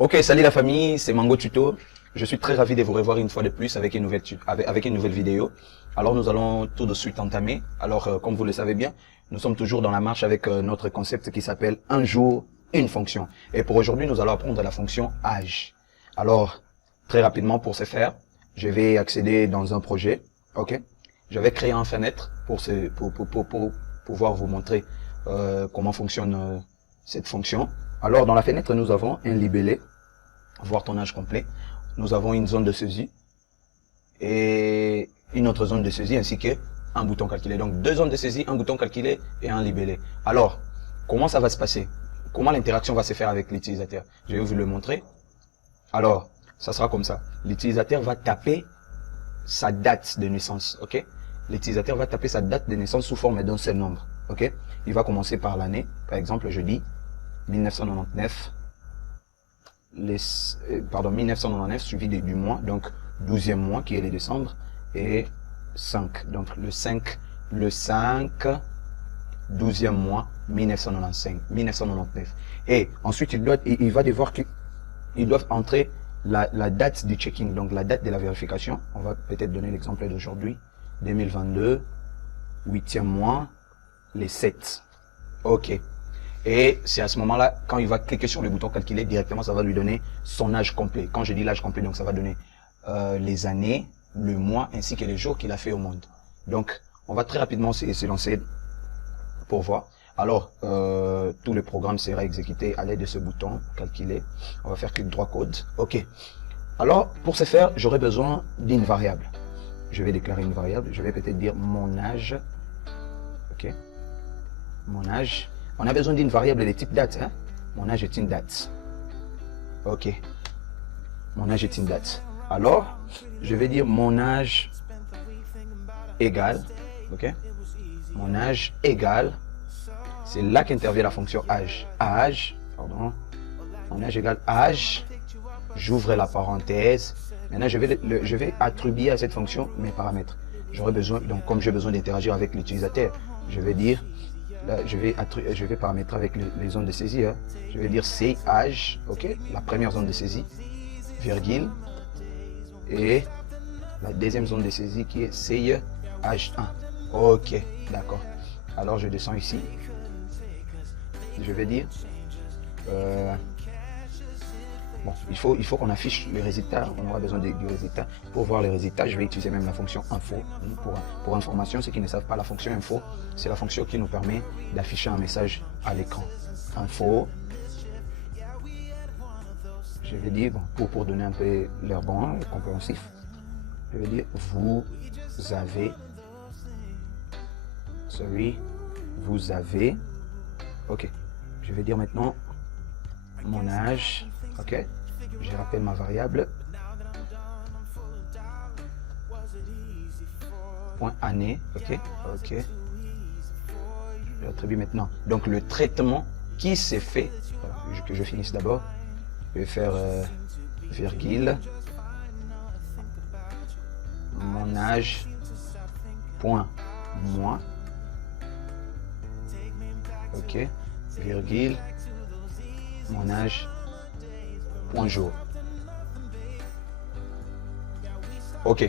Ok, salut la famille, c'est Mango Tuto. Je suis très ravi de vous revoir une fois de plus avec une nouvelle vidéo. Alors nous allons tout de suite entamer. Alors comme vous le savez bien, nous sommes toujours dans la marche avec notre concept qui s'appelle un jour, une fonction. Et pour aujourd'hui, nous allons apprendre la fonction âge. Alors, très rapidement pour ce faire, je vais accéder dans un projet. Ok, je vais créer une fenêtre pour pouvoir vous montrer comment fonctionne cette fonction. Alors, dans la fenêtre, nous avons un libellé, voir ton âge complet. Nous avons une zone de saisie et une autre zone de saisie ainsi qu'un bouton calculé. Donc, deux zones de saisie, un bouton calculé et un libellé. Alors, comment ça va se passer? Comment l'interaction va se faire avec l'utilisateur? Je vais vous le montrer. Alors, ça sera comme ça. L'utilisateur va taper sa date de naissance, ok? L'utilisateur va taper sa date de naissance sous forme d'un seul nombre, ok? Il va commencer par l'année. Par exemple, je dis 1999, 1999 suivi du mois, donc 12e mois qui est le décembre, et 5, donc le 5, 12e mois, 1999. Et ensuite, il va devoir qu'ils doivent entrer la date du checking, donc la date de la vérification. On va peut-être donner l'exemple d'aujourd'hui, 2022, 8e mois, les 7. Ok. Et c'est à ce moment-là, quand il va cliquer sur le bouton calculer, directement, ça va lui donner son âge complet. Quand je dis l'âge complet, donc ça va donner les années, le mois, ainsi que les jours qu'il a fait au monde. Donc, on va très rapidement se lancer pour voir. Alors, tout le programme sera exécuté à l'aide de ce bouton calculer. On va faire clic droit code. OK. Alors, pour ce faire, j'aurai besoin d'une variable. Je vais déclarer une variable. Je vais peut-être dire mon âge. OK. Mon âge. On a besoin d'une variable de type date. Hein? Mon âge est une date. OK. Mon âge est une date. Alors, je vais dire mon âge égale. OK. Mon âge égale. C'est là qu'intervient la fonction âge. Âge, pardon. Mon âge égale âge. J'ouvre la parenthèse. Maintenant, je vais attribuer à cette fonction mes paramètres. J'aurai besoin, donc comme j'ai besoin d'interagir avec l'utilisateur, je vais dire, là, je vais paramétrer avec les zones de saisie. Hein. Je vais dire c'est âge, ok, la première zone de saisie, virgule, et la deuxième zone de saisie qui est c'est âge 1. Ok, d'accord. Alors je descends ici. Je vais dire, bon, il faut qu'on affiche le résultat. On aura besoin du résultat. Pour voir le résultat, je vais utiliser même la fonction info. Pour information, ceux qui ne savent pas, la fonction info, c'est la fonction qui nous permet d'afficher un message à l'écran. Info. Je vais dire, bon, pour donner un peu l'air bon, compréhensif, je vais dire, vous avez, ok. Je vais dire maintenant mon âge, ok. Je rappelle ma variable. Point année, ok, ok. J'attribue maintenant. Donc le traitement qui s'est fait, que je finisse d'abord. Je vais faire virgule. Mon âge, point, mois. Ok. Virgule, mon âge, point jour. Ok.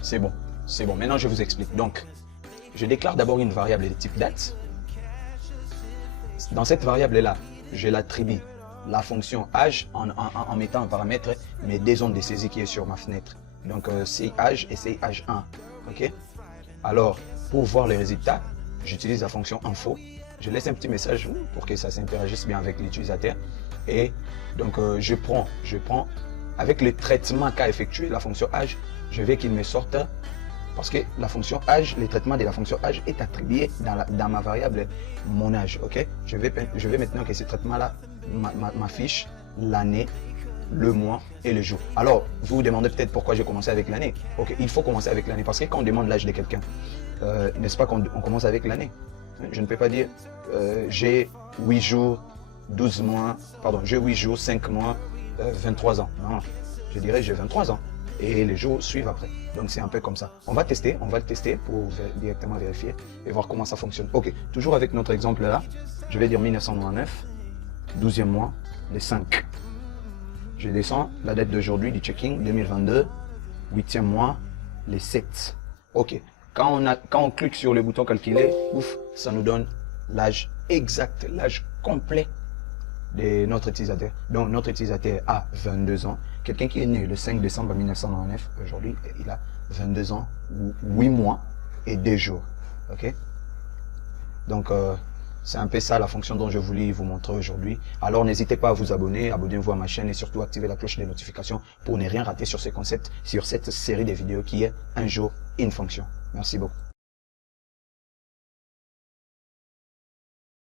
C'est bon. C'est bon. Maintenant, je vous explique. Donc, je déclare d'abord une variable de type date. Dans cette variable-là, je l'attribue la fonction âge en mettant en paramètre mes deux zones de saisie qui est sur ma fenêtre. Donc, c'est âge et c'est âge 1. Ok. Alors, pour voir les résultats, j'utilise la fonction info. Je laisse un petit message pour que ça s'interagisse bien avec l'utilisateur. Et donc, je prends avec le traitement qu'a effectué la fonction âge, je vais qu'il me sorte, parce que la fonction âge, le traitement de la fonction âge est attribué dans ma variable mon âge. Ok. Je vais maintenant que ce traitement-là m'affiche l'année, le mois et le jour. Alors, vous vous demandez peut-être pourquoi j'ai commencé avec l'année. Ok, il faut commencer avec l'année parce que quand on demande l'âge de quelqu'un, n'est-ce pas qu'on commence avec l'année? Je ne peux pas dire j'ai 8 jours, 12 mois, pardon, j'ai 8 jours, 5 mois, 23 ans. Non, je dirais j'ai 23 ans et les jours suivent après. Donc c'est un peu comme ça. On va le tester pour directement vérifier et voir comment ça fonctionne. Ok, toujours avec notre exemple là, je vais dire 1999, 12e mois, les 5. Je descends la date d'aujourd'hui du checking 2022, 8e mois, les 7. Ok. Quand on clique sur le bouton calculer, ouf, ça nous donne l'âge exact, l'âge complet de notre utilisateur. Donc notre utilisateur a 22 ans. Quelqu'un qui est né le 5 décembre 1999, aujourd'hui, il a 22 ans, 8 mois et 2 jours. Ok. Donc c'est un peu ça la fonction dont je voulais vous montrer aujourd'hui. Alors n'hésitez pas à vous abonner, abonnez-vous à ma chaîne et surtout activez la cloche des notifications pour ne rien rater sur ce concept, sur cette série de vidéos qui est un jour une fonction. Merci beaucoup.